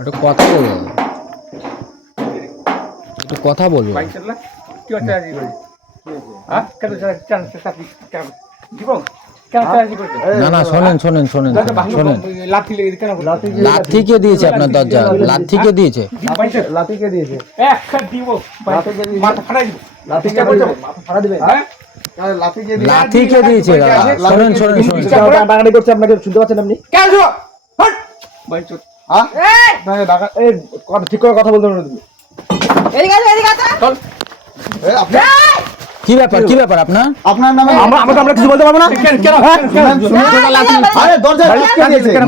একটু কথা বলবো, একটু কথা বলবো। না না, শোনেন শোনেন শোনেন শোনেন। লাথি কে দিয়েছে আপনার দরজা? লাথি কে দিয়েছে? লাঠিকে দিয়েছে। লাথি কে দিয়েছে? শোনেন শোনেন শোনেন। ডাকাডাকি করছে, আপনাকে শুনতে পাচ্ছেন আপনি? ঠিক করে কথা বলতে পারবেন? কি ব্যাপার, কি ব্যাপার আপনার? আপনার নামে আমরা কিছু বলতে পারবো না।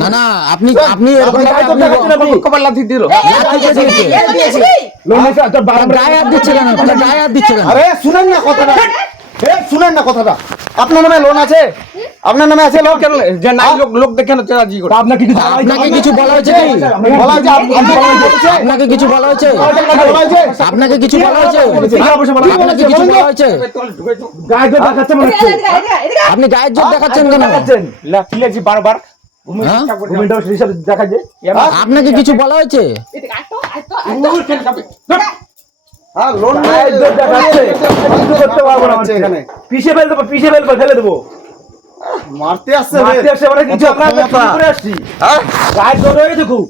না না, আপনি আপনি লাঠি দিল, গায়ে হাত দিচ্ছে কেন? আপনার গায়ে হাত দিচ্ছে কেন? আরে শুনেন না কথাটা, শুনেন না কথাটা। আপনার নামে লোন আছে? আপনার নামে আছে লোন? যে নাই লোক দেখেন চার্জি করে। আপনাকে কিছু বলা হয়েছে কি? বলা হয়েছে? আপনাকে কিছু বলা হয়েছে? আপনাকে কিছু বলা হয়েছে? আপনাকে কিছু বলা হয়েছে? গায়ে জোর দেখাচ্ছে মনে হচ্ছে। আপনি গায়ের জোর দেখাচ্ছেন কেন? লাঠি লাগছে বারবার। আপনাকে কিছু বলা হয়েছে? ফেলে দেবো, মারতে আসছে মানে কিছু। আমরা আসছি গায়ে জোর হয়ে গেছে খুব।